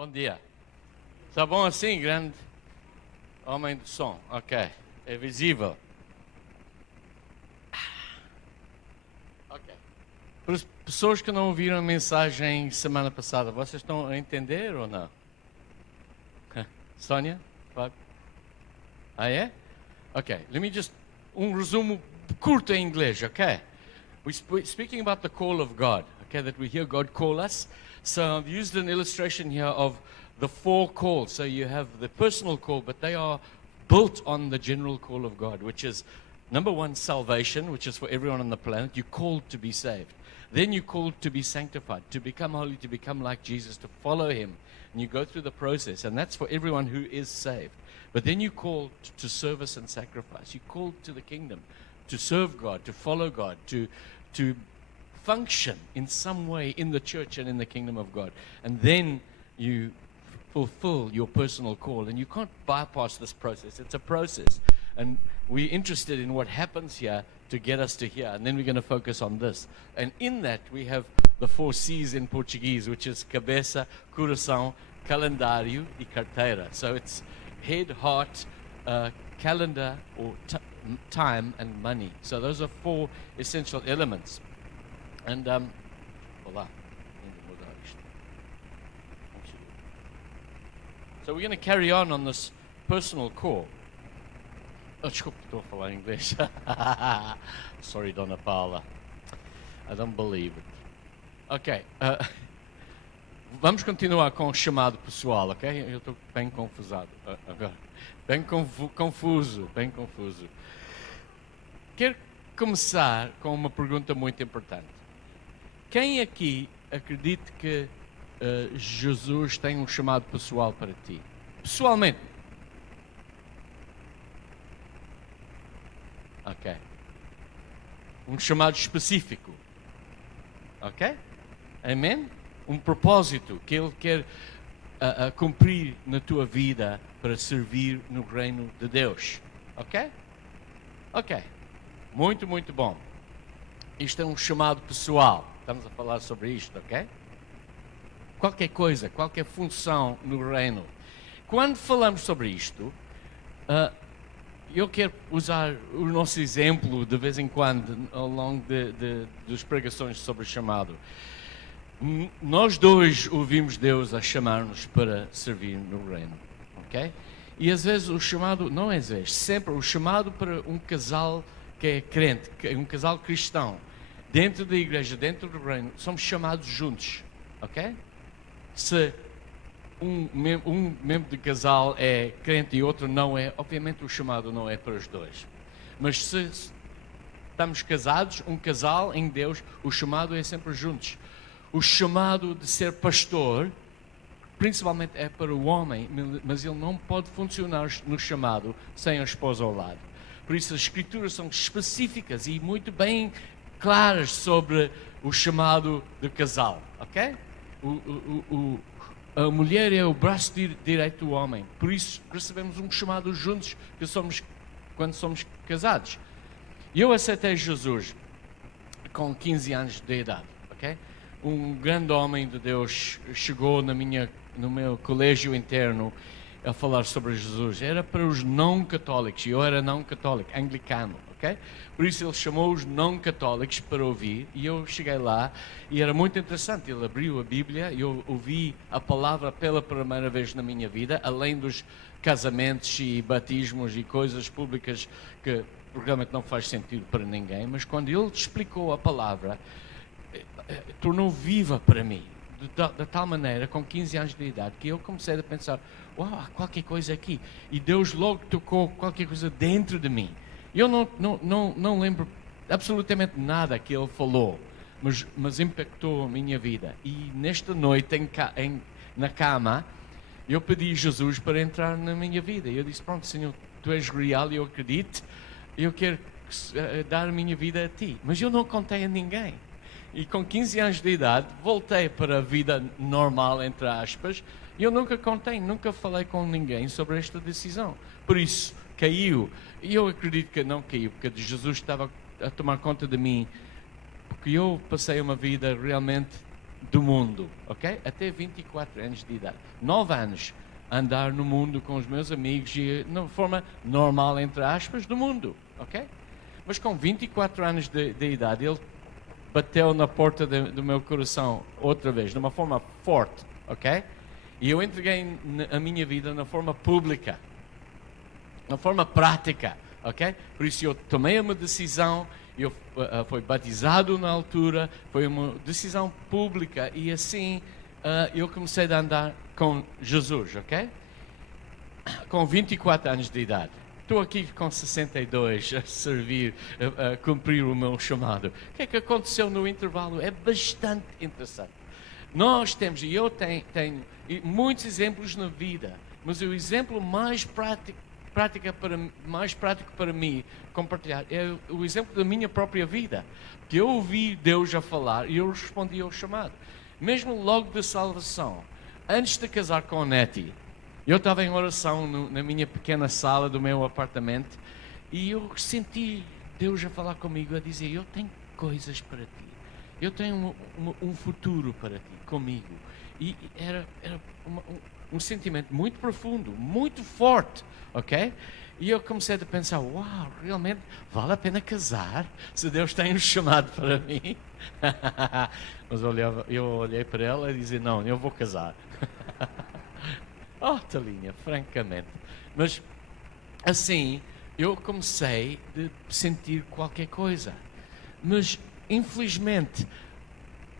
Bom dia. Está bom assim, grande homem do som? Ok. É visível. Ok. Para as pessoas que não ouviram a mensagem semana passada, vocês estão a entender ou não? Sónia? Fábio? Ah, é? Ok. Let me just... resumo curto em inglês, ok? We're speaking about the call of God, okay, that we hear God call us. So I've used an illustration here of the four calls. So you have the personal call, but they are built on the general call of God, which is, number one, salvation, which is for everyone on the planet. You're called to be saved. Then you're called to be sanctified, to become holy, to become like Jesus, to follow him. And you go through the process, and that's for everyone who is saved. But then you're called to service and sacrifice. You're called to the kingdom, to serve God, to follow God, to function in some way in the church and in the kingdom of God. And then you fulfill your personal call. And you can't bypass this process. It's a process. And we're interested in what happens here to get us to here. And then we're going to focus on this. And in that, we have the 4 C's in Portuguese, which is cabeça, coração, calendário e carteira. So it's head, heart, calendar, or time, and money. So those are 4 essential elements. And, olá. So we're going to carry on this personal call. Oh, desculpe, estou a falar inglês. Sorry, Dona Paula. I don't believe it. Ok. Vamos continuar com o chamado pessoal, ok? Eu estou bem confusado agora. Bem confuso. Quero começar com uma pergunta muito importante. Quem aqui acredita que Jesus tem um chamado pessoal para ti? Pessoalmente. Ok. Um chamado específico. Ok? Amém? Um propósito que Ele quer cumprir na tua vida para servir no reino de Deus. Ok? Ok. Muito, muito bom. Isto é um chamado pessoal. Estamos a falar sobre isto, ok? Qualquer coisa, qualquer função no reino. Quando falamos sobre isto, eu quero usar o nosso exemplo de vez em quando, ao longo das pregações sobre o chamado. Nós dois ouvimos Deus a chamar-nos para servir no reino, ok? E às vezes o chamado, não é às vezes, sempre o chamado para um casal que é crente, que é um casal cristão, dentro da igreja, dentro do reino, somos chamados juntos, ok? Se um membro do casal é crente e outro não é, obviamente o chamado não é para os dois. Mas se estamos casados, um casal em Deus, o chamado é sempre juntos. O chamado de ser pastor, principalmente é para o homem, mas ele não pode funcionar no chamado sem a esposa ao lado. Por isso as escrituras são específicas e muito bem claras sobre o chamado do casal, ok? A mulher é o braço direito do homem. Por isso recebemos um chamado juntos quando somos casados. Eu aceitei Jesus com 15 anos de idade, ok? Um grande homem de Deus chegou no meu colégio interno a falar sobre Jesus. Era para os não católicos, e eu era não católico, anglicano, ok? Por isso ele chamou os não católicos para ouvir, e eu cheguei lá, e era muito interessante. Ele abriu a Bíblia, e eu ouvi a palavra pela primeira vez na minha vida, além dos casamentos e batismos e coisas públicas que realmente não faz sentido para ninguém, mas quando ele explicou a palavra, tornou viva para mim, de tal maneira, com 15 anos de idade, que eu comecei a pensar, uau, há qualquer coisa aqui. E Deus logo tocou qualquer coisa dentro de mim. Eu não lembro absolutamente nada que Ele falou, mas impactou a minha vida. E nesta noite, na cama, eu pedi a Jesus para entrar na minha vida. E eu disse, pronto, Senhor, Tu és real e eu acredito, eu quero dar a minha vida a Ti. Mas eu não contei a ninguém. E com 15 anos de idade, voltei para a vida normal, entre aspas, e eu nunca contei, nunca falei com ninguém sobre esta decisão. Por isso, caiu. E eu acredito que não caiu, porque Jesus estava a tomar conta de mim, porque eu passei uma vida realmente do mundo, ok? Até 24 anos de idade. 9 anos andar no mundo com os meus amigos e na forma normal, entre aspas, do mundo, ok? Mas com 24 anos de idade, ele bateu na porta do meu coração outra vez, de uma forma forte, ok? E eu entreguei a minha vida na forma pública, na forma prática, ok? Por isso eu tomei uma decisão, eu fui batizado na altura, foi uma decisão pública e assim eu comecei a andar com Jesus, ok? Com 24 anos de idade. Estou aqui com 62 a servir, a cumprir o meu chamado. O que é que aconteceu no intervalo? É bastante interessante. Nós temos, e eu tenho muitos exemplos na vida, mas o exemplo mais prático para mim compartilhar é o exemplo da minha própria vida. Que eu ouvi Deus a falar e eu respondi ao chamado. Mesmo logo da salvação, antes de casar com a Nettie, eu estava em oração na minha pequena sala do meu apartamento e eu senti Deus a falar comigo, a dizer: eu tenho coisas para ti, eu tenho um futuro para ti, comigo. E era um sentimento muito profundo, muito forte, ok? E eu comecei a pensar: uau, realmente vale a pena casar se Deus tem um chamado para mim? Mas eu olhei para ela e disse: não, eu vou casar. Oh, Talinha, francamente. Mas assim eu comecei a sentir qualquer coisa. Mas infelizmente,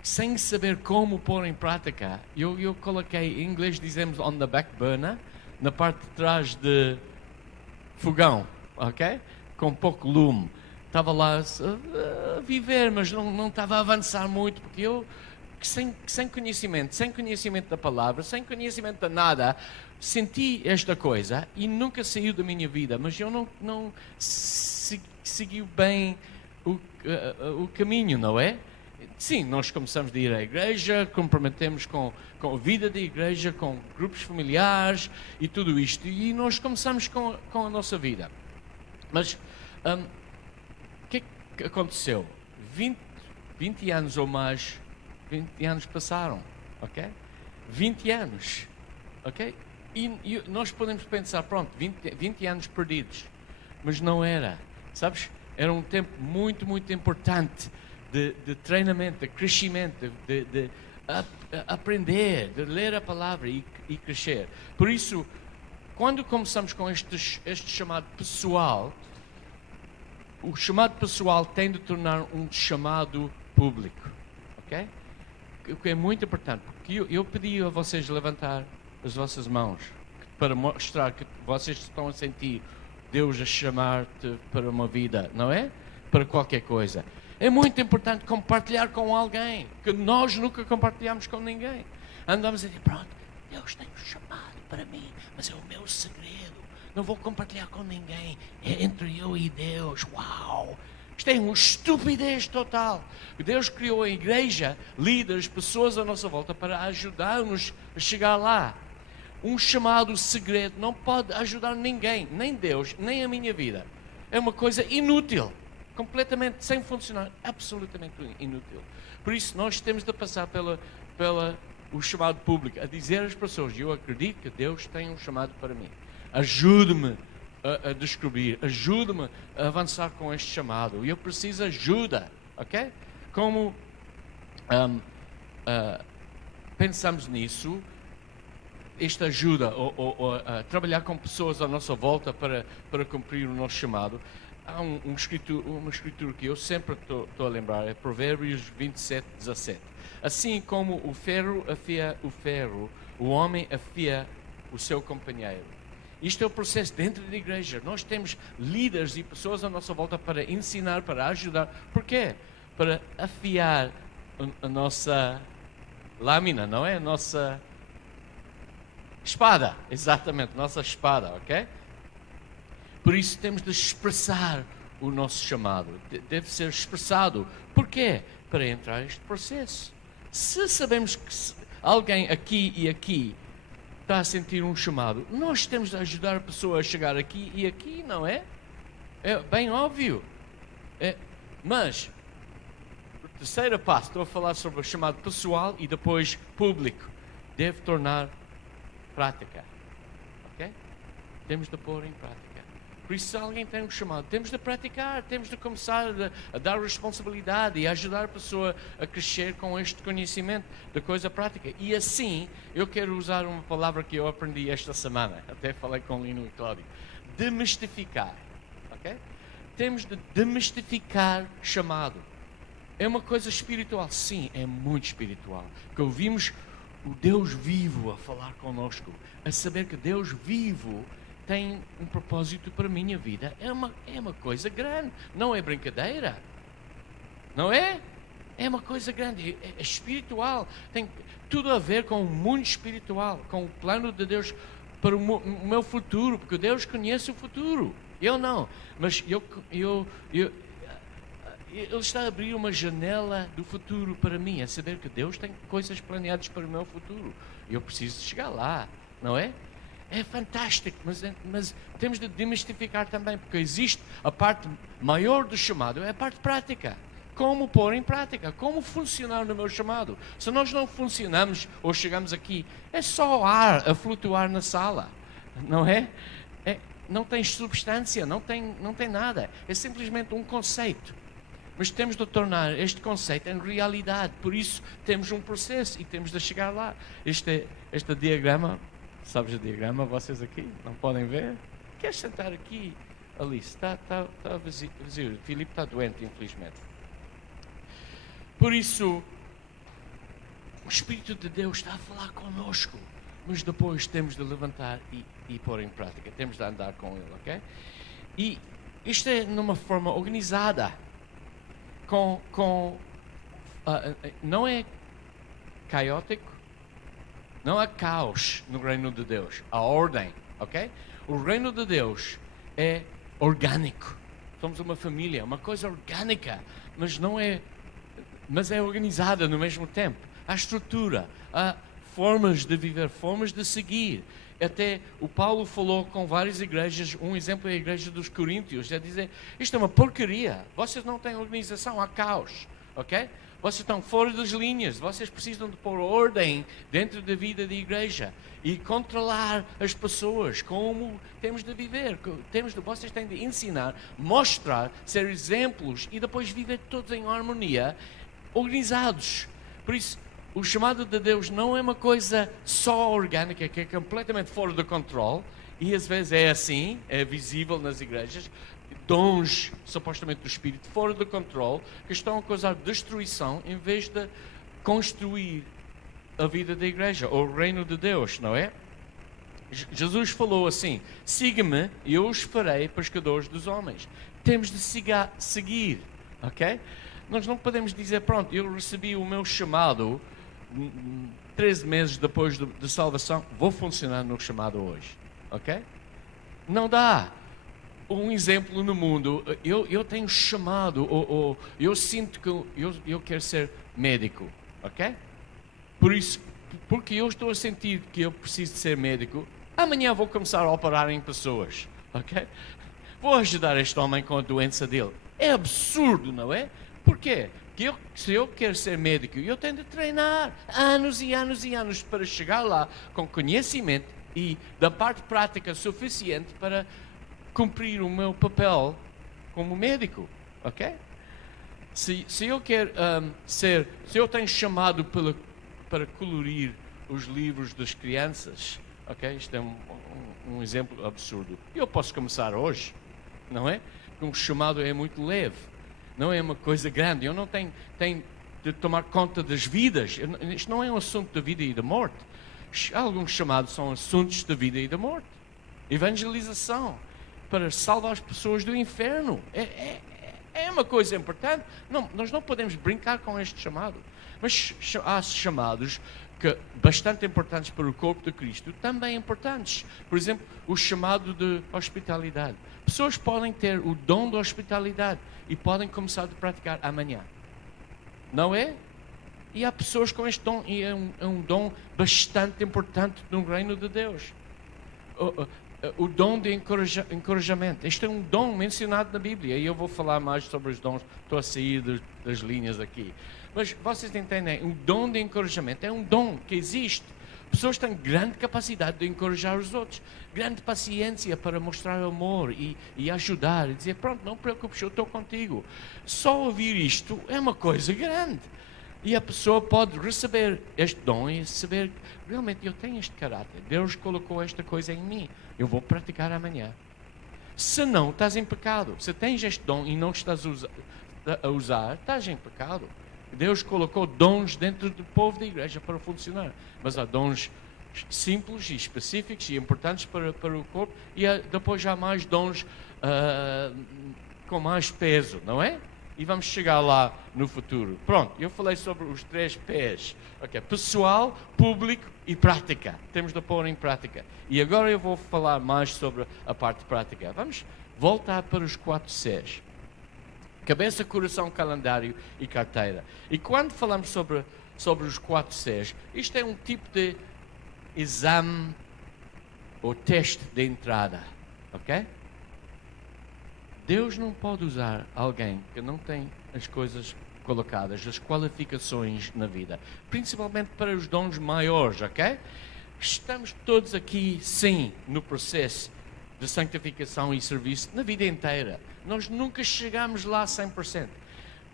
sem saber como pôr em prática, eu coloquei, em inglês dizemos on the back burner, na parte de trás de fogão, ok? Com pouco lume. Estava lá a viver, mas não estava a avançar muito, porque eu, sem conhecimento da palavra, sem conhecimento de nada, senti esta coisa e nunca saiu da minha vida, mas eu não segui bem o caminho, não é? Sim, nós começamos a ir à igreja, comprometemos com a vida da igreja, com grupos familiares e tudo isto, e nós começamos com a nossa vida. Mas o que é que aconteceu? 20 anos ou mais, 20 anos passaram, ok? 20 anos, ok? E nós podemos pensar, pronto, 20 anos perdidos, mas não era, sabes? Era um tempo muito, muito importante de treinamento, de crescimento, de aprender, de ler a palavra e crescer. Por isso, quando começamos com este chamado pessoal, o chamado pessoal tem de tornar um chamado público, ok? O que é muito importante, porque eu pedi a vocês levantar as vossas mãos para mostrar que vocês estão a sentir Deus a chamar-te para uma vida, não é? Para qualquer coisa. É muito importante compartilhar com alguém, que nós nunca compartilhamos com ninguém. Andamos a dizer: pronto, Deus tem um chamado para mim, mas é o meu segredo. Não vou compartilhar com ninguém. É entre eu e Deus. Uau! Isto é uma estupidez total. Deus criou a igreja, líderes, pessoas à nossa volta para ajudar-nos a chegar lá. Um chamado segredo não pode ajudar ninguém, nem Deus, nem a minha vida. É uma coisa inútil, completamente sem funcionar, absolutamente inútil. Por isso nós temos de passar pela o chamado público, a dizer às pessoas: eu acredito que Deus tem um chamado para mim. Ajude-me a descobrir, ajude-me a avançar com este chamado. Eu preciso de ajuda, ok? Como pensamos nisso, esta ajuda, ou trabalhar com pessoas à nossa volta para cumprir o nosso chamado. Há uma escritura que eu sempre estou a lembrar, é Provérbios 27:17. Assim como o ferro afia o ferro, o homem afia o seu companheiro. Isto é o processo dentro da igreja. Nós temos líderes e pessoas à nossa volta para ensinar, para ajudar. Porquê? Para afiar a nossa lâmina, não é? A nossa espada, exatamente, nossa espada, ok? Por isso temos de expressar o nosso chamado. Deve ser expressado. Porquê? Para entrar neste processo. Se sabemos que alguém aqui e aqui está a sentir um chamado, nós temos de ajudar a pessoa a chegar aqui e aqui, não é? É bem óbvio. Mas Terceiro passo, estou a falar sobre o chamado pessoal e depois público. Deve tornar prática. Ok? Temos de pôr em prática. Por isso, se alguém tem um chamado, temos de praticar, temos de começar a dar responsabilidade e ajudar a pessoa a crescer com este conhecimento da coisa prática. E assim, eu quero usar uma palavra que eu aprendi esta semana, até falei com o Lino e Cláudio. Demistificar. Ok? Temos de demistificar chamado. É uma coisa espiritual? Sim, é muito espiritual. Que ouvimos o Deus vivo a falar conosco, a saber que Deus vivo tem um propósito para a minha vida. É uma coisa grande, não é brincadeira. Não é? É uma coisa grande, é espiritual. Tem tudo a ver com o mundo espiritual, com o plano de Deus para o meu futuro, porque Deus conhece o futuro. Eu não, mas Ele está a abrir uma janela do futuro para mim, a saber que Deus tem coisas planeadas para o meu futuro. Eu preciso chegar lá, não é? É fantástico, mas temos de demistificar também, porque existe a parte maior do chamado, é a parte prática. Como pôr em prática, como funcionar no meu chamado. Se nós não funcionamos ou chegamos aqui, é só ar a flutuar na sala, não é? Não tem substância, não tem nada. É simplesmente um conceito. Mas temos de tornar este conceito em realidade. Por isso temos um processo e temos de chegar lá. Este diagrama, sabes o diagrama? Vocês aqui não podem ver? Queres sentar aqui, Alice? Está vazio. O Filipe está doente, infelizmente. Por isso, o Espírito de Deus está a falar conosco. Mas depois temos de levantar e pôr em prática. Temos de andar com Ele, ok? E isto é numa forma organizada. Não é caótico, não há caos no reino de Deus, há ordem, ok? O reino de Deus é orgânico, somos uma família, uma coisa orgânica, mas é organizada no mesmo tempo. Há estrutura, há formas de viver, formas de seguir. Até o Paulo falou com várias igrejas, um exemplo é a igreja dos Coríntios, é dizer, isto é uma porcaria, vocês não têm organização, há caos, ok? Vocês estão fora das linhas, vocês precisam de pôr ordem dentro da vida da igreja e controlar as pessoas, como temos de viver, vocês têm de ensinar, mostrar, ser exemplos e depois viver todos em harmonia, organizados. Por isso, o chamado de Deus não é uma coisa só orgânica, que é completamente fora do controle, e às vezes é assim, é visível nas igrejas, dons, supostamente do Espírito, fora do controle, que estão a causar destruição, em vez de construir a vida da igreja, ou o reino de Deus, não é? Jesus falou assim, siga-me e eu os farei pescadores dos homens. Temos de seguir, ok? Nós não podemos dizer, pronto, eu recebi o meu chamado 13 meses depois de salvação, vou funcionar no chamado hoje, ok? Não dá. Um exemplo no mundo, eu tenho chamado, ou eu sinto que eu quero ser médico, ok? Por isso, porque eu estou a sentir que eu preciso de ser médico, amanhã vou começar a operar em pessoas, ok? Vou ajudar este homem com a doença dele. É absurdo, não é? Por quê? Se eu quero ser médico, eu tenho de treinar anos e anos e anos para chegar lá com conhecimento e da parte prática suficiente para cumprir o meu papel como médico, ok? Se eu quero se eu tenho chamado para colorir os livros das crianças, ok? Isto é um exemplo absurdo. Eu posso começar hoje, não é? Porque um chamado é muito leve. Não é uma coisa grande, eu não tenho de tomar conta das vidas, isto não é um assunto da vida e da morte. Alguns chamados são assuntos da vida e da morte. Evangelização, para salvar as pessoas do inferno, é uma coisa importante. Nós não podemos brincar com este chamado, mas há chamados que bastante importantes para o corpo de Cristo, também importantes. Por exemplo, o chamado de hospitalidade. Pessoas podem ter o dom da hospitalidade e podem começar a praticar amanhã. Não é? E há pessoas com este dom, e é um dom bastante importante no reino de Deus. o dom de encorajamento. Este é um dom mencionado na Bíblia e eu vou falar mais sobre os dons. Estou a sair das linhas aqui. Mas vocês entendem, o dom de encorajamento é um dom que existe. Pessoas têm grande capacidade de encorajar os outros, grande paciência para mostrar amor e ajudar, e dizer, pronto, não te preocupes, eu estou contigo. Só ouvir isto é uma coisa grande. E a pessoa pode receber este dom e saber, realmente eu tenho este caráter, Deus colocou esta coisa em mim, eu vou praticar amanhã. Se não, estás em pecado. Se tens este dom e não estás a usar, estás em pecado. Deus colocou dons dentro do povo da igreja para funcionar. Mas há dons simples e específicos e importantes para o corpo e depois há mais dons com mais peso, não é? E vamos chegar lá no futuro. Pronto, eu falei sobre os 3 P's. Okay. Pessoal, público e prática. Temos de pôr em prática. E agora eu vou falar mais sobre a parte prática. Vamos voltar para os 4 C's. Cabeça, coração, calendário e carteira. E quando falamos sobre os 4 Cs, isto é um tipo de exame ou teste de entrada, ok? Deus não pode usar alguém que não tem as coisas colocadas, as qualificações na vida, principalmente para os dons maiores, ok? Estamos todos aqui, sim, no processo de santificação e serviço na vida inteira. Nós nunca chegamos lá 100%.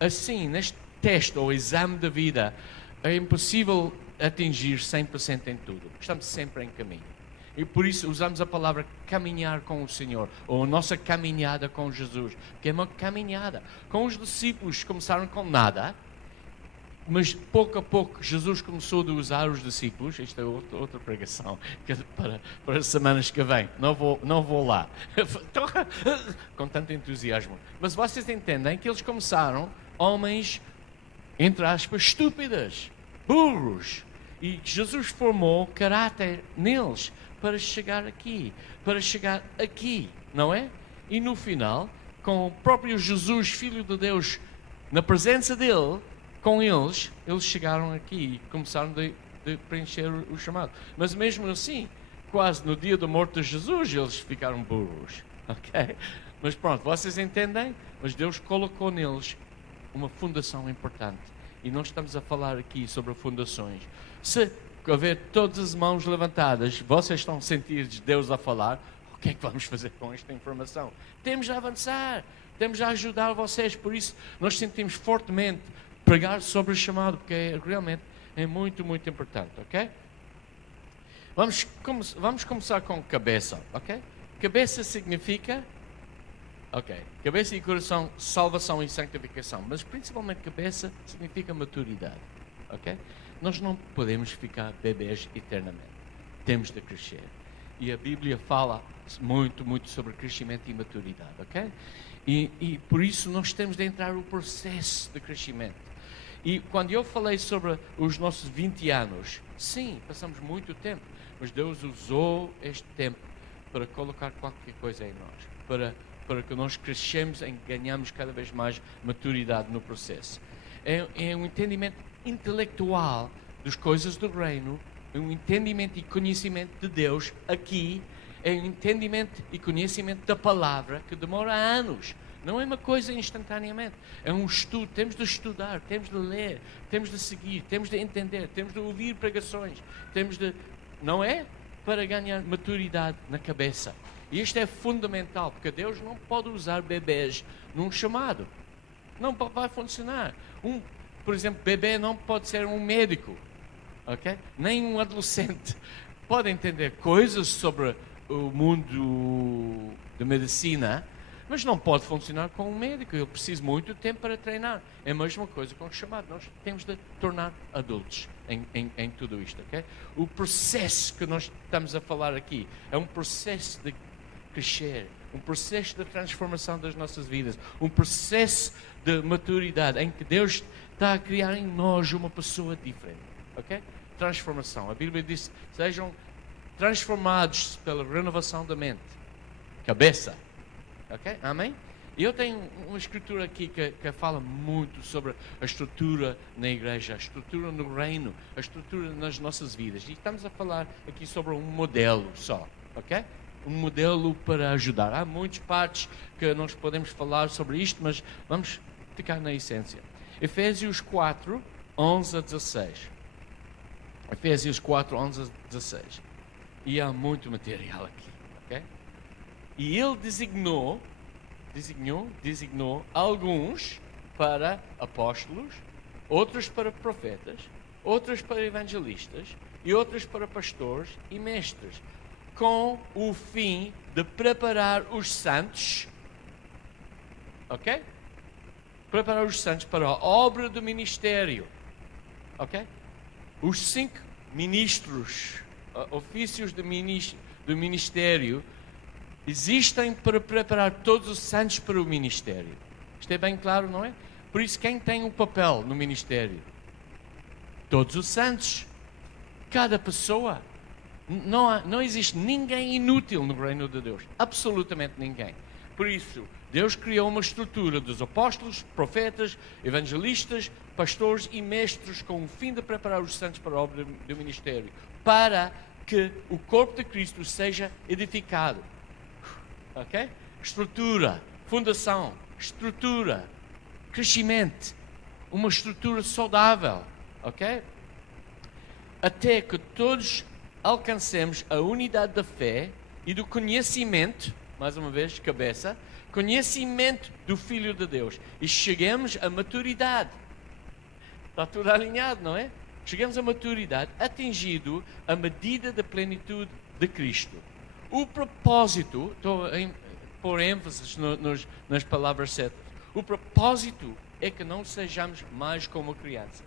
Assim, neste teste ou exame da vida, é impossível atingir 100% em tudo. Estamos sempre em caminho. E por isso usamos a palavra caminhar com o Senhor, ou a nossa caminhada com Jesus, que é uma caminhada. Com os discípulos começaram com nada, mas pouco a pouco Jesus começou a usar os discípulos. Isto é outra pregação para as semanas que vêm. Não vou lá com tanto entusiasmo. Mas vocês entendem que eles começaram homens, entre aspas, estúpidas, burros. E Jesus formou caráter neles para chegar aqui, não é? E no final, com o próprio Jesus, Filho de Deus, na presença dele, com eles chegaram aqui e começaram de preencher o chamado. Mas mesmo assim, quase no dia da morte de Jesus, eles ficaram burros, ok? Mas pronto, vocês entendem? Mas Deus colocou neles uma fundação importante. E nós estamos a falar aqui sobre fundações. Se houver todas as mãos levantadas, vocês estão a sentir Deus a falar, o que é que vamos fazer com esta informação? Temos de avançar, temos de ajudar vocês, por isso nós sentimos fortemente pregar sobre o chamado, porque realmente é muito, muito importante, ok? Vamos começar com cabeça, ok? Cabeça significa, cabeça e coração, salvação e santificação, mas principalmente cabeça significa maturidade, ok? Nós não podemos ficar bebês eternamente, temos de crescer. E a Bíblia fala muito, muito sobre crescimento e maturidade, ok? E por isso nós temos de entrar no processo de crescimento. E quando eu falei sobre os nossos 20 anos, sim, passamos muito tempo, mas Deus usou este tempo para colocar qualquer coisa em nós, para que nós crescemos e ganhamos cada vez mais maturidade no processo. É um entendimento intelectual das coisas do reino, um entendimento e conhecimento de Deus aqui, é um entendimento e conhecimento da palavra que demora anos. Não é uma coisa instantaneamente, é um estudo, temos de estudar, temos de ler, temos de seguir, temos de entender, temos de ouvir pregações, não é? Para ganhar maturidade na cabeça. E isto é fundamental, porque Deus não pode usar bebês num chamado. Não vai funcionar. Por exemplo, bebê não pode ser um médico, ok? Nem um adolescente. Pode entender coisas sobre o mundo da medicina, mas não pode funcionar com um médico. Ele precisa muito tempo para treinar. É a mesma coisa com o chamado. Nós temos de tornar adultos em tudo isto, ok? O processo que nós estamos a falar aqui é um processo de crescer, um processo de transformação das nossas vidas, um processo de maturidade em que Deus está a criar em nós uma pessoa diferente, ok? Transformação. A Bíblia diz: sejam transformados pela renovação da mente. Cabeça. Ok? Amém? E eu tenho uma escritura aqui que fala muito sobre a estrutura na igreja, a estrutura no reino, a estrutura nas nossas vidas. E estamos a falar aqui sobre um modelo só, ok? um modelo para ajudar. Há muitas partes que nós podemos falar sobre isto, mas vamos ficar na essência. Efésios 4, 11 a 16. Efésios 4, 11 a 16. E há muito material aqui, ok? E ele designou alguns para apóstolos, outros para profetas, outros para evangelistas e outros para pastores e mestres, com o fim de preparar os santos, ok? Preparar os santos para a obra do ministério, ok? Os 5 ministros, ofícios do ministério, existem para preparar todos os santos para o ministério. Isto é bem claro, não é? Por isso, quem tem um papel no ministério? Todos os santos. Cada pessoa. Não existe ninguém inútil no reino de Deus. Absolutamente ninguém. Por isso, Deus criou uma estrutura dos apóstolos, profetas, evangelistas, pastores e mestres com o fim de preparar os santos para a obra do ministério, para que o corpo de Cristo seja edificado. Ok? Estrutura, fundação, estrutura, crescimento, uma estrutura saudável, ok? Até que todos alcancemos a unidade da fé e do conhecimento, mais uma vez, cabeça, conhecimento do Filho de Deus, e cheguemos à maturidade. Está tudo alinhado, não é? Chegamos à maturidade, atingido a medida da plenitude de Cristo. O propósito, estou a pôr ênfase nas palavras certas, o propósito é que não sejamos mais como crianças,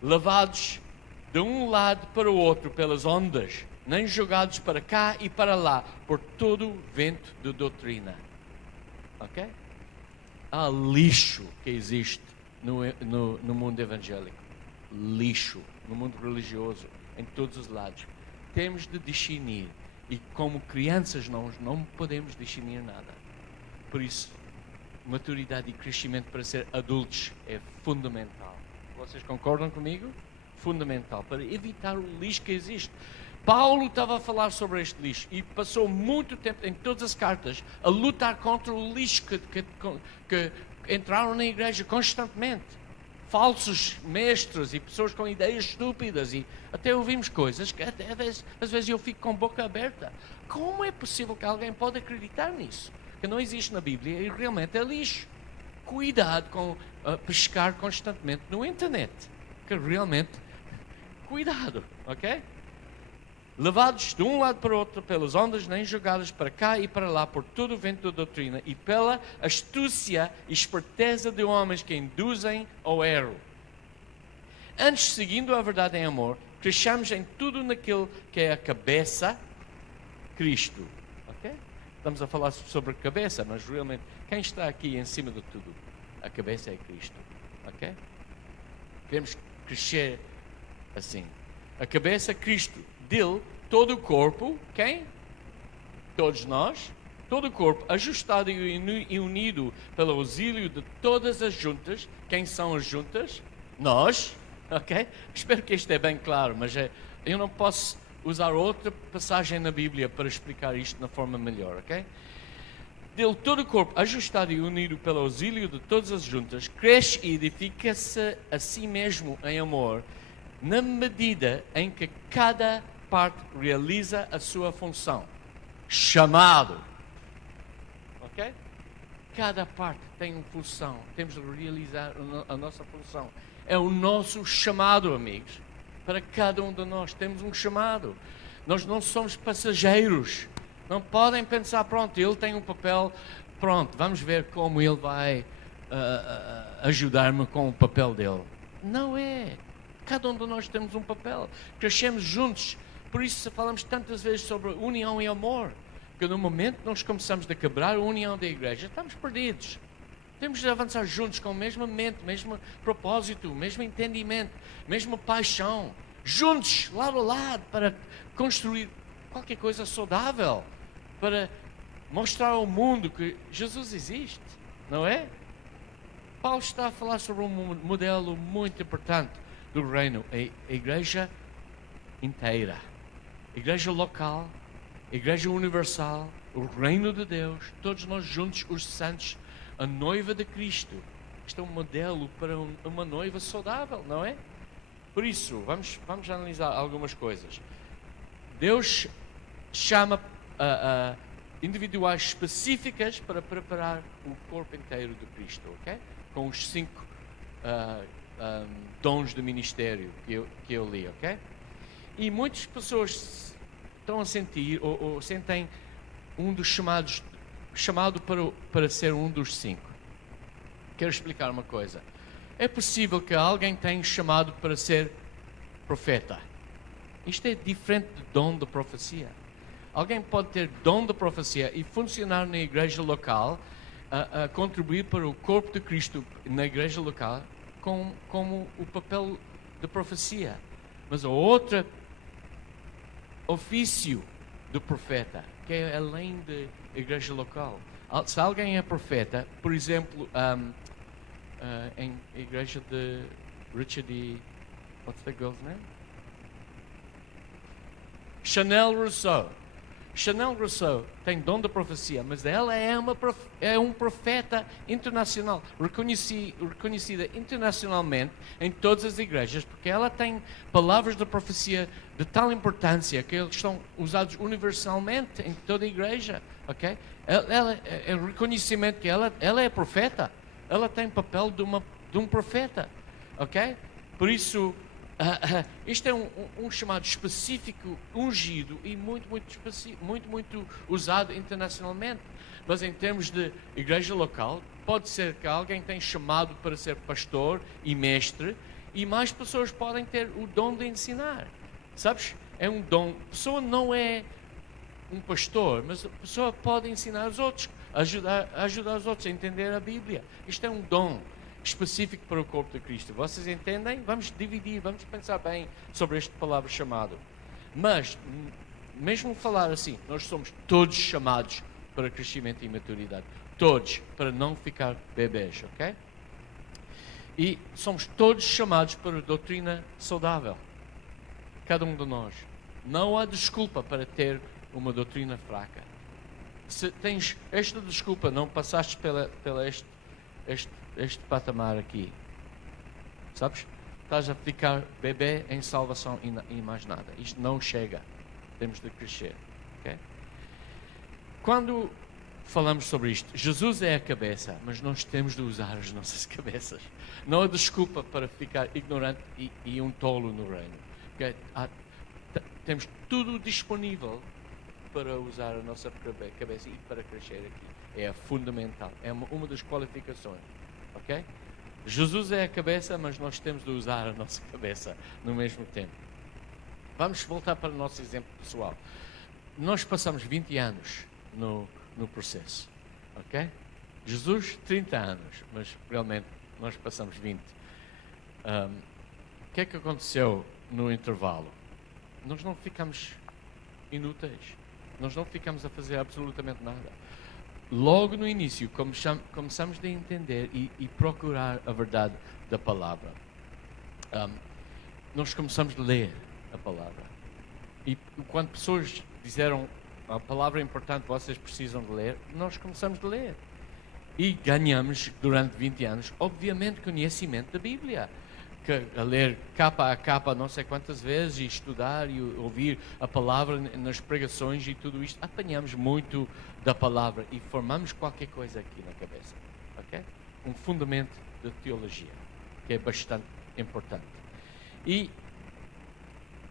levados de um lado para o outro pelas ondas, nem jogados para cá e para lá por todo o vento de doutrina. Ok? Há lixo que existe no mundo evangélico, lixo no mundo religioso, em todos os lados. Temos de discernir, e como crianças nós não podemos discernir nada. Por isso, maturidade e crescimento para ser adultos é fundamental. Vocês concordam comigo? Fundamental, para evitar o lixo que existe. Paulo estava a falar sobre este lixo e passou muito tempo em todas as cartas a lutar contra o lixo que entraram na igreja constantemente. Falsos mestres e pessoas com ideias estúpidas, e até ouvimos coisas que às vezes eu fico com a boca aberta. Como é possível que alguém pode acreditar nisso? Que não existe na Bíblia e realmente é lixo. Cuidado com pescar constantemente no internet, que realmente, cuidado, ok? Levados de um lado para o outro pelas ondas, nem jogadas para cá e para lá por todo o vento da doutrina e pela astúcia e esperteza de homens que induzem ao erro. Antes, seguindo a verdade em amor, cresçamos em tudo naquele que é a cabeça, Cristo. Ok? Estamos a falar sobre a cabeça, mas realmente quem está aqui em cima de tudo? A cabeça é Cristo. Ok? Queremos crescer assim. A cabeça, Cristo. Dele, todo o corpo, quem? Todos nós, todo o corpo, ajustado e unido pelo auxílio de todas as juntas. Quem são as juntas? Nós, ok? Espero que isto é bem claro, mas eu não posso usar outra passagem na Bíblia para explicar isto de uma forma melhor, ok? Dele, todo o corpo, ajustado e unido pelo auxílio de todas as juntas, cresce e edifica-se a si mesmo em amor, na medida em que cada parte realiza a sua função. Chamado. Ok? Cada parte tem uma função. Temos de realizar a nossa função. É o nosso chamado, amigos. Para cada um de nós temos um chamado. Nós não somos passageiros. Não podem pensar, pronto, ele tem um papel, pronto, vamos ver como ele vai ajudar-me com o papel dele. Não é. Cada um de nós temos um papel. Crescemos juntos. Por isso falamos tantas vezes sobre união e amor. Porque no momento que nós começamos a quebrar a união da igreja, estamos perdidos. Temos de avançar juntos com a mesma mente, mesmo propósito, mesmo entendimento, mesma paixão. Juntos, lado a lado, para construir qualquer coisa saudável. Para mostrar ao mundo que Jesus existe. Não é? Paulo está a falar sobre um modelo muito importante do reino. A igreja inteira. Igreja local, Igreja Universal, o Reino de Deus, todos nós juntos, os santos, a noiva de Cristo. Isto é um modelo para uma noiva saudável, não é? Por isso, vamos analisar algumas coisas. Deus chama individuais específicas para preparar o corpo inteiro de Cristo, ok? Com os 5 dons do ministério que eu li, ok? E muitas pessoas estão a sentir ou sentem chamado para ser um dos 5. Quero explicar uma coisa. É possível que alguém tenha chamado para ser profeta. Isto é diferente do dom da profecia. Alguém pode ter dom da profecia e funcionar na igreja local, a contribuir para o corpo de Cristo na igreja local, como o papel de profecia. Mas o outro ofício do profeta, que é além da igreja local. Se alguém é profeta, por exemplo, em igreja de Richard E. What's the girl's name? Chanel Rousseau. Chanel Rousseau tem dom da profecia, mas ela é um profeta internacional, reconhecida internacionalmente em todas as igrejas, porque ela tem palavras de profecia de tal importância que eles são usados universalmente em toda a igreja, ok? Ela é um reconhecimento que ela é profeta, ela tem papel de um profeta, ok? Por isso, isto é um chamado específico, ungido e muito usado internacionalmente. Mas em termos de igreja local, pode ser que alguém tenha chamado para ser pastor e mestre, e mais pessoas podem ter o dom de ensinar. Sabes? É um dom. A pessoa não é um pastor, mas a pessoa pode ensinar os outros, ajudar os outros a entender a Bíblia. Isto é um dom específico para o corpo de Cristo. Vocês entendem? Vamos dividir, vamos pensar bem sobre esta palavra chamado. Mas, mesmo falar assim, nós somos todos chamados para crescimento e maturidade. Todos, para não ficar bebês, ok? E somos todos chamados para a doutrina saudável. Cada um de nós. Não há desculpa para ter uma doutrina fraca. Se tens esta desculpa, não passaste pela este patamar aqui, sabes? Estás a ficar bebê em salvação e mais nada. Isto não chega. Temos de crescer, ok? Quando falamos sobre isto, Jesus é a cabeça, mas nós temos de usar as nossas cabeças. Não há desculpa para ficar ignorante e um tolo no reino, okay? Temos tudo disponível para usar a nossa cabeça e para crescer aqui. É fundamental. É uma das qualificações. Ok? Jesus é a cabeça, mas nós temos de usar a nossa cabeça no mesmo tempo. Vamos voltar para o nosso exemplo pessoal. Nós passamos 20 anos no processo. Ok? Jesus, 30 anos, mas realmente nós passamos 20. O que é que aconteceu no intervalo? Nós não ficamos inúteis. Nós não ficamos a fazer absolutamente nada. Logo no início, começamos a entender e procurar a verdade da palavra. Nós começamos a ler a palavra. E quando pessoas disseram a palavra é importante, vocês precisam de ler, nós começamos a ler. E ganhamos, durante 20 anos, obviamente, conhecimento da Bíblia. A ler capa a capa não sei quantas vezes e estudar e ouvir a palavra nas pregações e tudo isto, apanhamos muito da palavra e formamos qualquer coisa aqui na cabeça, ok? Um fundamento de teologia, que é bastante importante. E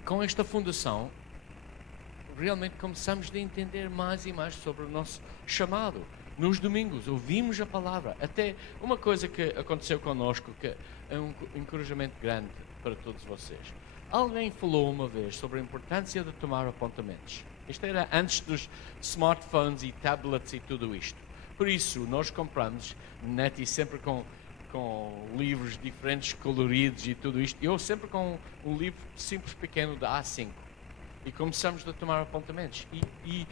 com esta fundação, realmente começamos a entender mais e mais sobre o nosso chamado. Nos domingos ouvimos a palavra. Até uma coisa que aconteceu connosco, que é um encorajamento grande para todos vocês. Alguém falou uma vez sobre a importância de tomar apontamentos. Isto era antes dos smartphones e tablets e tudo isto. Por isso, nós compramos net e sempre com livros diferentes, coloridos e tudo isto. Eu sempre com um livro simples, pequeno, de A5. E começamos a tomar apontamentos. E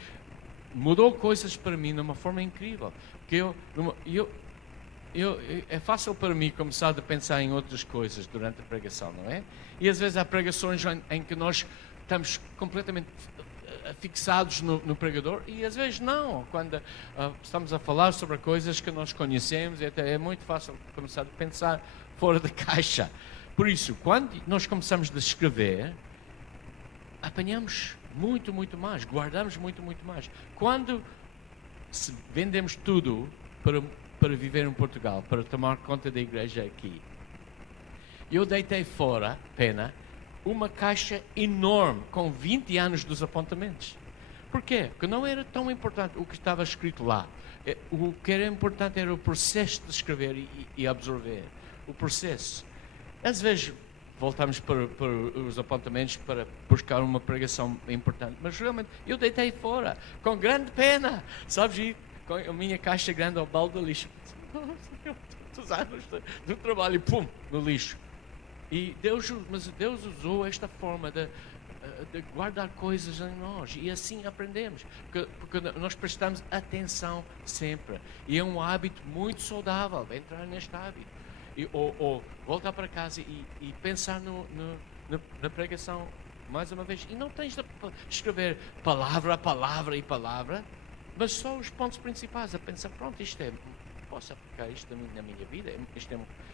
mudou coisas para mim de uma forma incrível. Que é fácil para mim começar a pensar em outras coisas durante a pregação, não é? E às vezes há pregações em que nós estamos completamente fixados no pregador, e às vezes não, quando estamos a falar sobre coisas que nós conhecemos, é muito fácil começar a pensar fora da caixa. Por isso, quando nós começamos a escrever, apanhamos muito, muito mais, guardamos muito, muito mais. Quando vendemos tudo para viver em Portugal, para tomar conta da igreja aqui, eu deitei fora, pena, uma caixa enorme com 20 anos dos apontamentos. Porquê? Porque não era tão importante o que estava escrito lá. O que era importante era o processo de escrever e absorver. O processo. Às vezes voltamos para os apontamentos para buscar uma pregação importante, mas realmente eu deitei fora, com grande pena, sabes? E com a minha caixa grande ao balde de lixo. Tantos anos do trabalho, pum, no lixo. E Deus usou esta forma de guardar coisas em nós, e assim aprendemos, porque nós prestamos atenção sempre, e é um hábito muito saudável entrar neste hábito, ou voltar para casa e pensar na pregação mais uma vez, e não tens de escrever palavra a palavra e palavra, mas só os pontos principais, a pensar, pronto, posso aplicar isto na minha vida,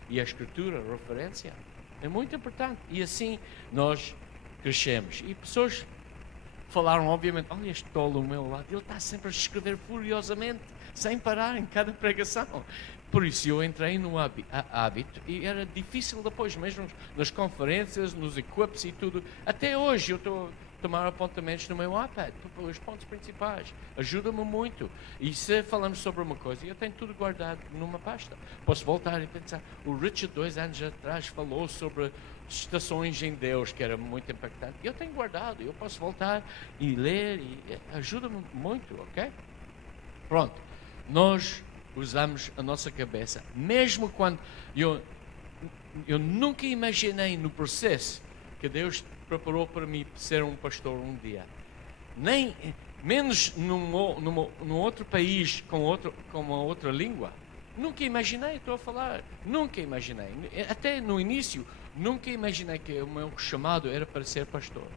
e a escritura, a referência, é muito importante. E assim nós crescemos. E pessoas falaram, obviamente, olha este tolo ao meu lado, ele está sempre a escrever furiosamente, sem parar em cada pregação. Por isso eu entrei no hábito, e era difícil depois, mesmo nas conferências, nos equips e tudo. Até hoje eu estou a tomar apontamentos no meu iPad, pelos pontos principais. Ajuda-me muito. E se falamos sobre uma coisa, eu tenho tudo guardado numa pasta. Posso voltar e pensar. O Richard, 2 anos atrás, falou sobre estações em Deus, que era muito impactante. Eu tenho guardado, eu posso voltar e ler, e ajuda-me muito, ok? Pronto. Nós usamos a nossa cabeça, mesmo quando eu nunca imaginei no processo que Deus preparou para mim ser um pastor um dia, nem menos num outro país com uma outra língua. Nunca imaginei, estou a falar, nunca imaginei, até no início nunca imaginei que o meu chamado era para ser pastor,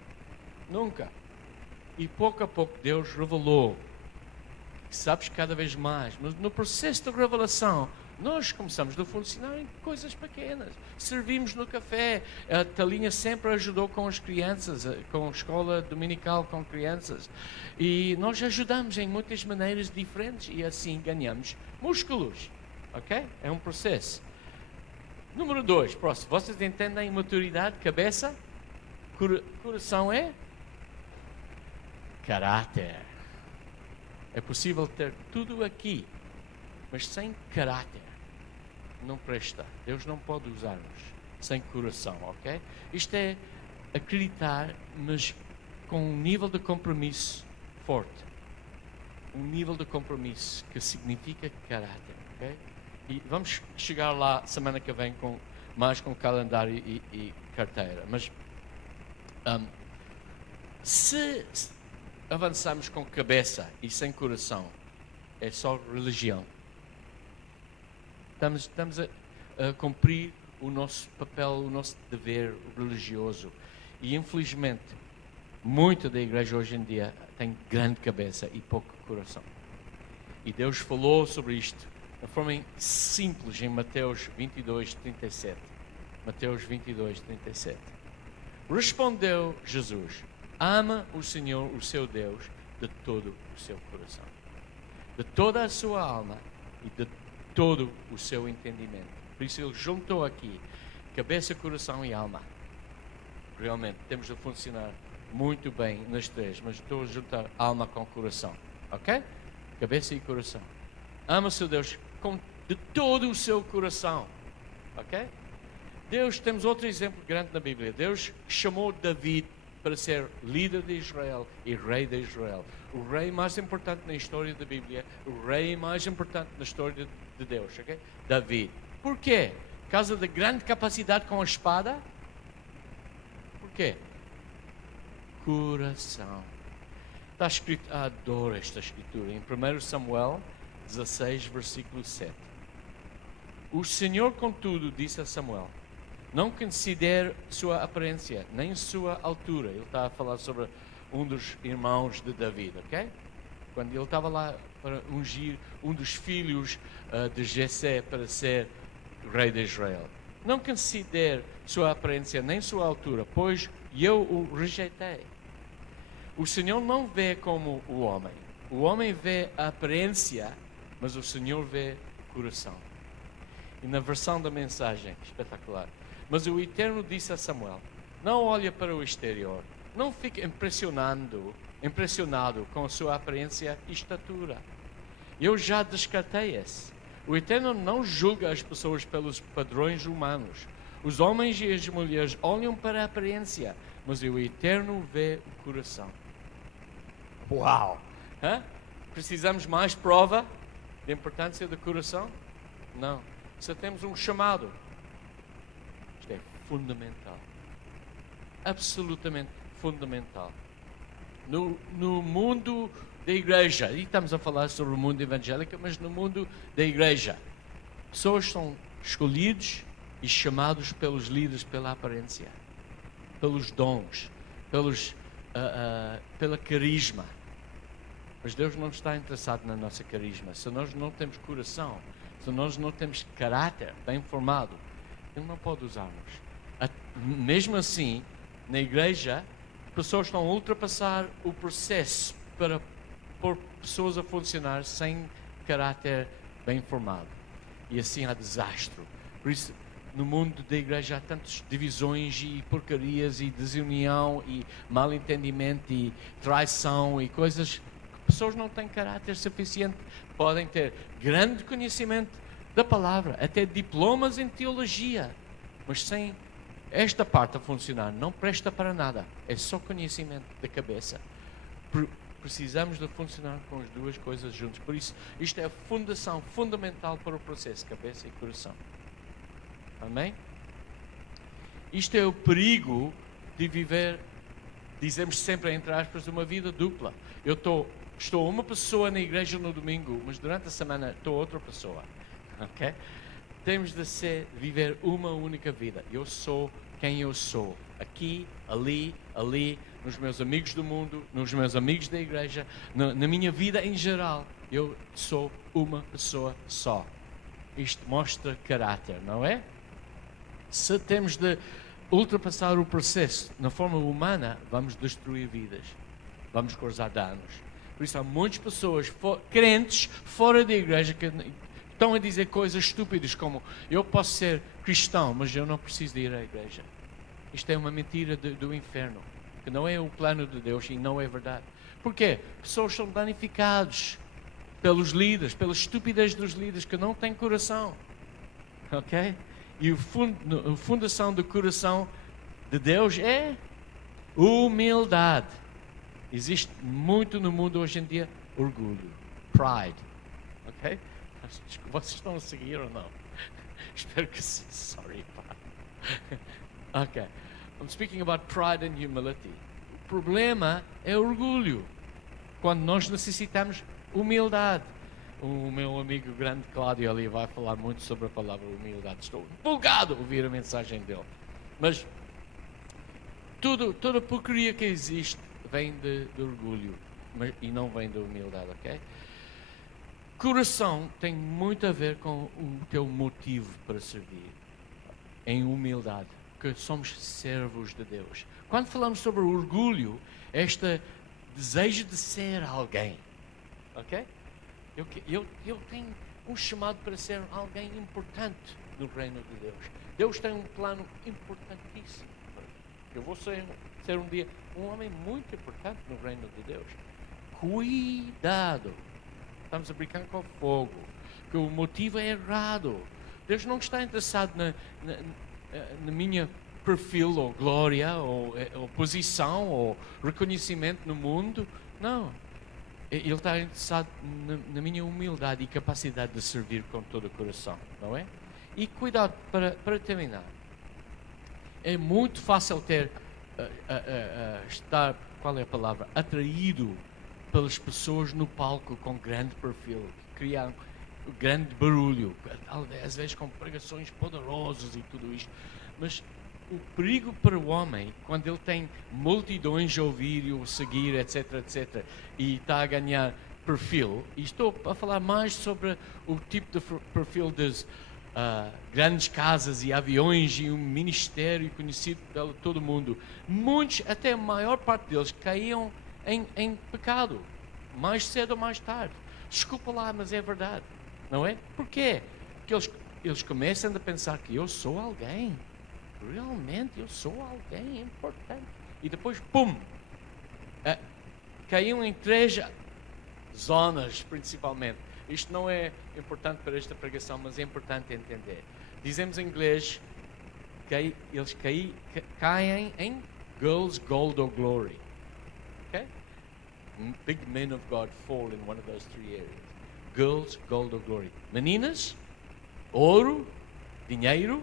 nunca. E pouco a pouco Deus revelou, sabes, cada vez mais, mas no processo de revelação nós começamos a funcionar em coisas pequenas. Servimos no café, a Talinha sempre ajudou com as crianças, com a escola dominical com crianças, e nós ajudamos em muitas maneiras diferentes, e assim ganhamos músculos, ok? É um processo. Número 2, próximo. Vocês entendem maturidade, cabeça? Coração é? Caráter. É possível ter tudo aqui, mas sem caráter não presta. Deus não pode usar-nos sem coração, ok? Isto é acreditar, mas com um nível de compromisso forte. Um nível de compromisso que significa caráter, ok? E vamos chegar lá semana que vem mais com calendário e carteira. Mas se avançamos com cabeça e sem coração, é só religião. Estamos a cumprir o nosso papel, o nosso dever religioso. E infelizmente, muita da igreja hoje em dia tem grande cabeça e pouco coração. E Deus falou sobre isto de forma simples em Mateus 22:37. Mateus 22:37. Respondeu Jesus: ama o Senhor, o seu Deus, de todo o seu coração, de toda a sua alma e de todo o seu entendimento. Por isso ele juntou aqui cabeça, coração e alma. Realmente temos de funcionar muito bem nas três, mas estou a juntar alma com coração, ok? Cabeça e coração. Ama o seu Deus de todo o seu coração, ok? Deus, temos outro exemplo grande na Bíblia. Deus chamou David para ser líder de Israel e rei de Israel. O rei mais importante na história da Bíblia, o rei mais importante na história de Deus, ok? David. Por quê? Por causa da grande capacidade com a espada? Por quê? Coração. Está escrito, adoro esta escritura, em 1 Samuel 16, versículo 7. O Senhor, contudo, disse a Samuel: não considere sua aparência, nem sua altura. Ele está a falar sobre um dos irmãos de David, ok? Quando ele estava lá para ungir um dos filhos de Jessé para ser rei de Israel. Não considere sua aparência nem sua altura, pois eu o rejeitei. O Senhor não vê como o homem. O homem vê a aparência, mas o Senhor vê o coração. E na versão da mensagem, espetacular. Mas o Eterno disse a Samuel: não olhe para o exterior, não fique impressionado com a sua aparência e estatura. Eu já descartei esse. O Eterno não julga as pessoas pelos padrões humanos. Os homens e as mulheres olham para a aparência, mas o Eterno vê o coração. Uau! Hã? Precisamos mais prova da importância do coração? Não. Só temos um chamado. Isto é fundamental. Absolutamente fundamental. No mundo da igreja, e estamos a falar sobre o mundo evangélico, mas no mundo da igreja, pessoas são escolhidos e chamados pelos líderes pela aparência, pelos dons, pela carisma. Mas Deus não está interessado na nossa carisma. Se nós não temos coração, se nós não temos caráter bem formado, Ele não pode usar-nos. Mesmo assim, na igreja, pessoas estão a ultrapassar o processo para pôr pessoas a funcionar sem caráter bem formado. E assim há desastre. Por isso, no mundo da igreja há tantas divisões e porcarias e desunião e mal-entendimento e traição e coisas que pessoas não têm caráter suficiente. Podem ter grande conhecimento da palavra, até diplomas em teologia, mas sem esta parte a funcionar, não presta para nada. É só conhecimento da cabeça. Precisamos de funcionar com as duas coisas juntas. Por isso, isto é a fundação fundamental para o processo, cabeça e coração. Amém? Isto é o perigo de viver, dizemos sempre, entre aspas, uma vida dupla. Eu estou uma pessoa na igreja no domingo, mas durante a semana estou outra pessoa. Ok? Temos de viver uma única vida. Eu sou quem eu sou. Aqui, ali, nos meus amigos do mundo, nos meus amigos da igreja, na minha vida em geral. Eu sou uma pessoa só. Isto mostra caráter, não é? Se temos de ultrapassar o processo na forma humana, vamos destruir vidas. Vamos causar danos. Por isso há muitas pessoas, crentes, fora da igreja, que estão a dizer coisas estúpidas como: eu posso ser cristão, mas eu não preciso de ir à igreja. Isto é uma mentira do inferno, que não é o plano de Deus e não é verdade. Porquê? Pessoas são danificadas pelos líderes, pela estupidez dos líderes que não têm coração. Ok? E a fundação do coração de Deus é humildade. Existe muito no mundo hoje em dia orgulho, pride. Ok? Vocês estão a seguir ou não? Espero que sim. Sorry. Ok. I'm speaking about pride and humility. O problema é orgulho. Quando nós necessitamos humildade. O meu amigo grande Cláudio ali vai falar muito sobre a palavra humildade. Estou empolgado a ouvir a mensagem dele. Mas toda a porcaria que existe vem de orgulho e não vem da humildade, ok? Coração tem muito a ver com o teu motivo para servir. Em humildade. Que somos servos de Deus. Quando falamos sobre orgulho, este desejo de ser alguém. Ok? Eu tenho um chamado para ser alguém importante no reino de Deus. Deus tem um plano importantíssimo. Eu vou ser um dia um homem muito importante no reino de Deus. Cuidado. Estamos a brincar com fogo. Que o motivo é errado. Deus não está interessado na minha perfil, ou glória, ou posição, ou reconhecimento no mundo. Não. Ele está interessado na minha humildade e capacidade de servir com todo o coração, não é? E cuidado, para terminar. É muito fácil estar, qual é a palavra? Atraído pelas pessoas no palco com grande perfil, criar grande barulho, às vezes com pregações poderosas e tudo isto. Mas o perigo para o homem, quando ele tem multidões a ouvir e a seguir, etc, etc, e está a ganhar perfil, e estou a falar mais sobre o tipo de perfil das grandes casas e aviões e um ministério conhecido pelo todo mundo. Muitos, até a maior parte deles, caíam em pecado, mais cedo ou mais tarde. Desculpa lá, mas é verdade, não é? Porquê? Porque eles começam a pensar que eu sou alguém, realmente eu sou alguém importante. E depois, pum, caíam em 3 zonas, principalmente. Isto não é importante para esta pregação, mas é importante entender. Dizemos em inglês que eles caem em girls, gold or glory. Okay? Big men of God fall in one of those 3 areas. Girls, gold or glory. Meninas, ouro, dinheiro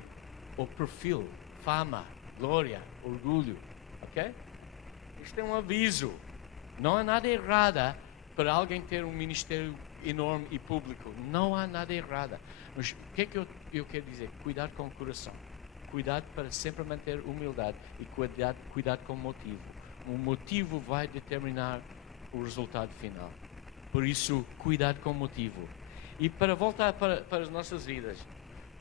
ou perfil, fama, glória, orgulho. Ok? Isto é um aviso. Não há nada errado para alguém ter um ministério enorme e público. Não há nada errado. Mas o que é que eu quero dizer? Cuidado com o coração. Cuidado para sempre manter humildade e cuidado com o motivo. O motivo vai determinar o resultado final. Por isso, cuidado com o motivo. E para voltar para as nossas vidas,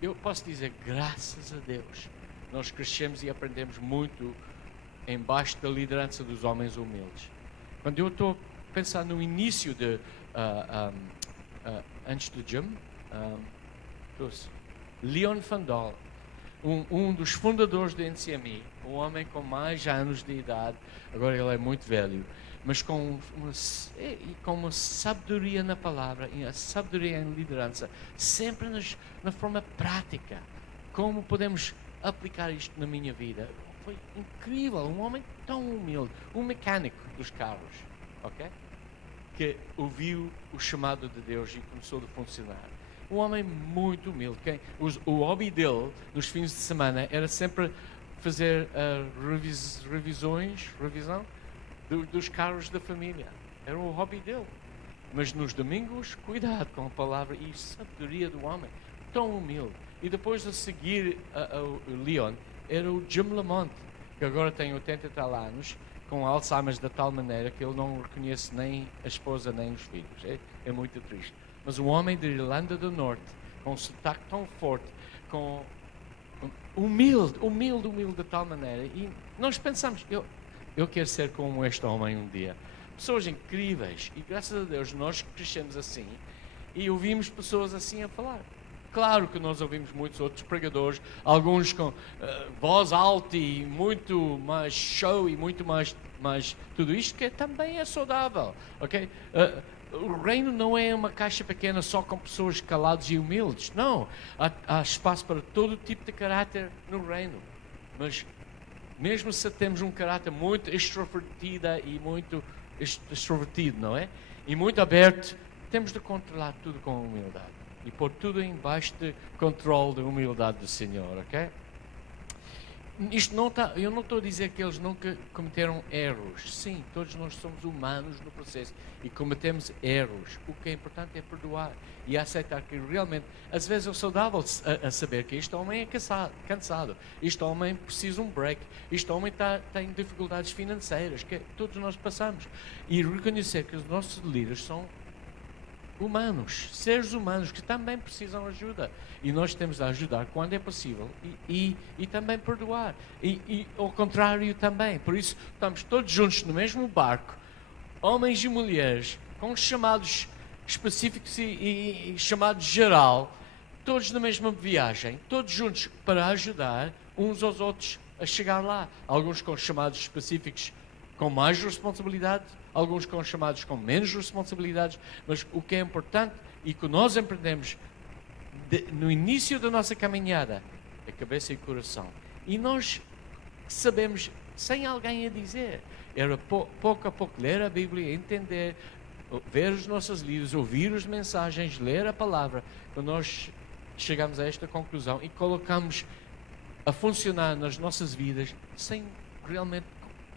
eu posso dizer, graças a Deus, nós crescemos e aprendemos muito embaixo da liderança dos homens humildes. Quando eu estou a pensar no início de antes do Jim, Leon Fandol, um dos fundadores da NCMI, um homem com mais anos de idade, agora ele é muito velho, mas com uma sabedoria na palavra, e a sabedoria em liderança, sempre na forma prática. Como podemos aplicar isto na minha vida? Foi incrível, um homem tão humilde, um mecânico dos carros, ok? Que ouviu o chamado de Deus e começou a funcionar. Um homem muito humilde. O hobby dele, nos fins de semana, era sempre fazer revisão dos carros da família. Era o hobby dele. Mas nos domingos, cuidado com a palavra e sabedoria do homem. Tão humilde. E depois a seguir o Leon, era o Jim Lamont, que agora tem 80 e tal anos, com Alzheimer de tal maneira que ele não reconhece nem a esposa nem os filhos. É muito triste. Mas um homem da Irlanda do Norte, com um sotaque tão forte, humilde de tal maneira. E nós pensamos, eu quero ser como este homem um dia. Pessoas incríveis. E graças a Deus nós crescemos assim e ouvimos pessoas assim a falar. Claro que nós ouvimos muitos outros pregadores, alguns com voz alta e muito mais show e muito mais tudo isto que também é saudável, ok? O reino não é uma caixa pequena só com pessoas caladas e humildes, não. Há espaço para todo tipo de caráter no reino, mas mesmo se temos um caráter muito extrovertido e muito extrovertido, não é? E muito aberto, temos de controlar tudo com humildade. E pôr tudo embaixo de controle da humildade do Senhor, ok? Eu não estou a dizer que eles nunca cometeram erros. Sim, todos nós somos humanos no processo e cometemos erros. O que é importante é perdoar e aceitar que realmente, às vezes é saudável a saber que este homem é cansado, este homem precisa de um break, este homem tem dificuldades financeiras, que todos nós passamos. E reconhecer que os nossos líderes são humanos, seres humanos que também precisam de ajuda e nós temos de ajudar quando é possível e também perdoar e ao contrário também. Por isso estamos todos juntos no mesmo barco, homens e mulheres com chamados específicos e chamados geral, todos na mesma viagem, todos juntos para ajudar uns aos outros a chegar lá. Alguns com chamados específicos com mais responsabilidade, alguns com chamados com menos responsabilidades, mas o que é importante e que nós aprendemos no início da nossa caminhada é cabeça e coração. E nós sabemos, sem alguém a dizer, era pouco a pouco ler a Bíblia, entender, ver os nossos livros, ouvir as mensagens, ler a palavra, quando nós chegamos a esta conclusão e colocamos a funcionar nas nossas vidas sem realmente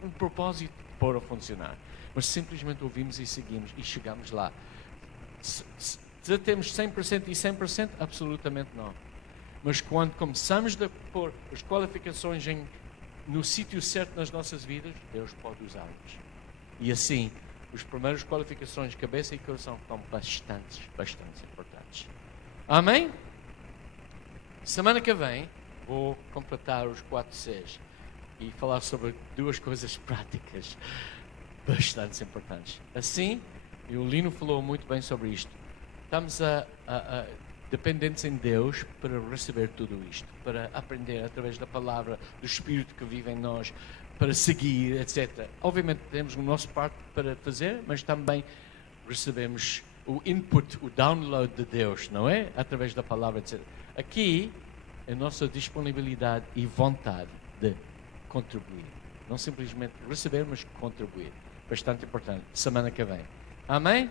um propósito de pôr a funcionar. Mas simplesmente ouvimos e seguimos e chegamos lá. Se temos 100% e 100%, absolutamente não. mas quando começamos a pôr as qualificações no sítio certo nas nossas vidas, Deus pode usá-las. E assim, as primeiras qualificações, cabeça e coração, estão bastante importantes. Amém? Semana que vem, vou completar os 4 Cs e falar sobre 2 coisas práticas bastante importantes. Assim, e o Lino falou muito bem sobre isto, estamos dependentes em Deus para receber tudo isto, para aprender através da palavra, do Espírito que vive em nós, para seguir, etc. Obviamente temos o nosso parte para fazer, mas também recebemos o input, o download de Deus, não é? Através da palavra, etc. Aqui, a nossa disponibilidade e vontade de contribuir. Não simplesmente receber, mas contribuir. Bastante importante. Semana que vem. Amém?